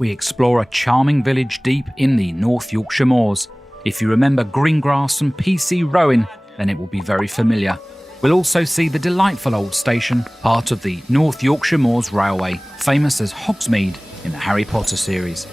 we explore a charming village deep in the North Yorkshire moors. If you remember green grass and PC rowing, then it will be very familiar. We'll also see the delightful old station, part of the North Yorkshire Moors Railway, famous as Hogsmeade in the Harry Potter series.